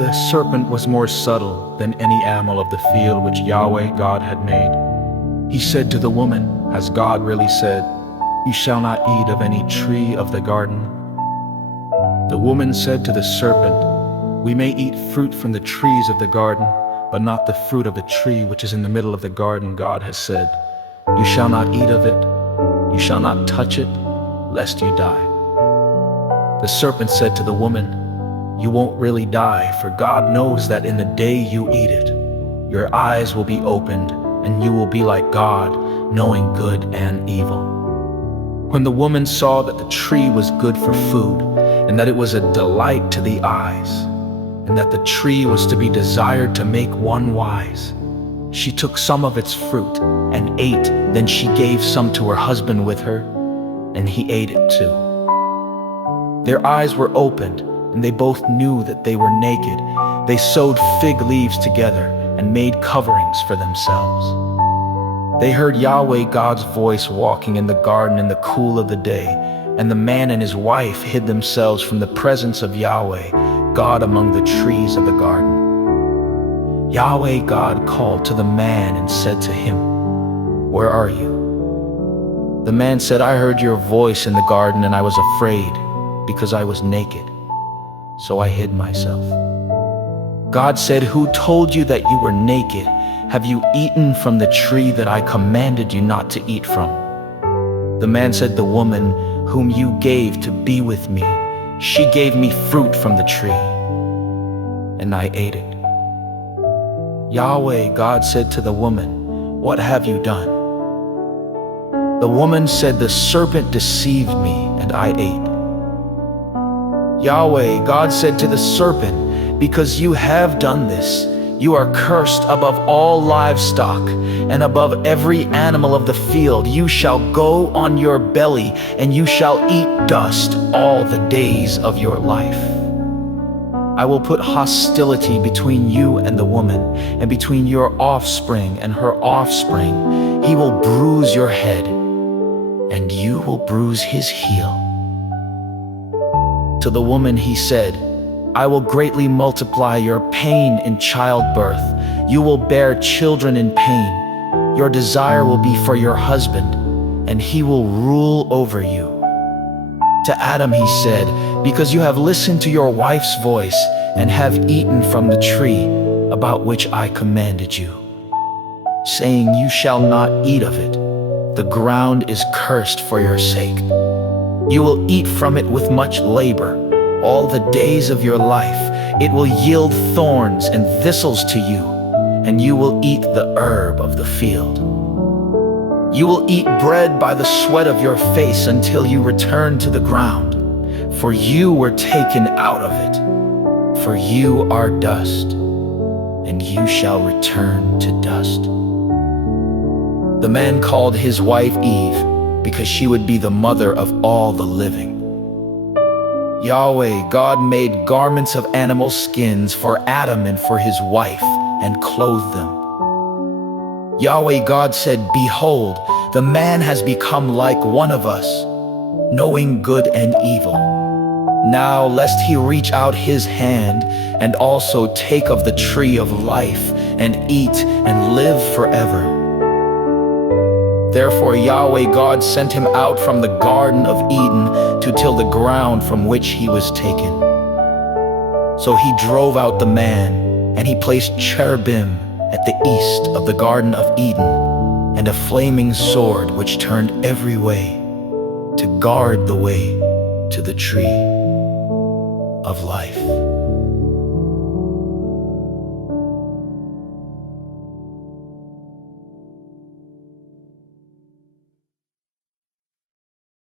The serpent was more subtle than any animal of the field which Yahweh God had made. He said to the woman, "Has God really said, 'You shall not eat of any tree of the garden'?" The woman said to the serpent, "We may eat fruit from the trees of the garden, but not the fruit of the tree which is in the middle of the garden. God has said, 'You shall not eat of it, you shall not touch it, lest you die.'" The serpent said to the woman, "You won't really die, for God knows that in the day you eat it, your eyes will be opened, and you will be like God, knowing good and evil." When the woman saw that the tree was good for food, and that it was a delight to the eyes, and that the tree was to be desired to make one wise, she took some of its fruit and ate. Then she gave some to her husband with her, and he ate it too. Their eyes were opened, and they both knew that they were naked. They sewed fig leaves together and made coverings for themselves. They heard Yahweh God's voice walking in the garden in the cool of the day, and the man and his wife hid themselves from the presence of Yahweh God among the trees of the garden. Yahweh God called to the man and said to him, "Where are you?" The man said, "I heard your voice in the garden, and I was afraid, because I was naked, so I hid myself." God said, "Who told you that you were naked? Have you eaten from the tree that I commanded you not to eat from?" The man said, "The woman whom you gave to be with me, she gave me fruit from the tree, and I ate it." Yahweh God said to the woman, "What have you done?" The woman said, "The serpent deceived me, and I ate." Yahweh God said to the serpent, "Because you have done this, you are cursed above all livestock and above every animal of the field. You shall go on your belly, and you shall eat dust all the days of your life. I will put hostility between you and the woman, and between your offspring and her offspring. He will bruise your head, and you will bruise his heel." To the woman he said, "I will greatly multiply your pain in childbirth. You will bear children in pain. Your desire will be for your husband, and he will rule over you." To Adam he said, "Because you have listened to your wife's voice and have eaten from the tree about which I commanded you, saying, 'You shall not eat of it,' the ground is cursed for your sake. You will eat from it with much labor. All the days of your life it will yield thorns and thistles to you, and you will eat the herb of the field. You will eat bread by the sweat of your face until you return to the ground, for you were taken out of it. For you are dust, and you shall return to dust." The man called his wife Eve, because she would be the mother of all the living. Yahweh God made garments of animal skins for Adam and for his wife, and clothed them. Yahweh God said, "Behold, the man has become like one of us, knowing good and evil. Now lest he reach out his hand and also take of the tree of life and eat and live forever." Therefore Yahweh God sent him out from the Garden of Eden to till the ground from which he was taken. So he drove out the man, and he placed cherubim at the east of the Garden of Eden, and a flaming sword which turned every way to guard the way to the tree of life.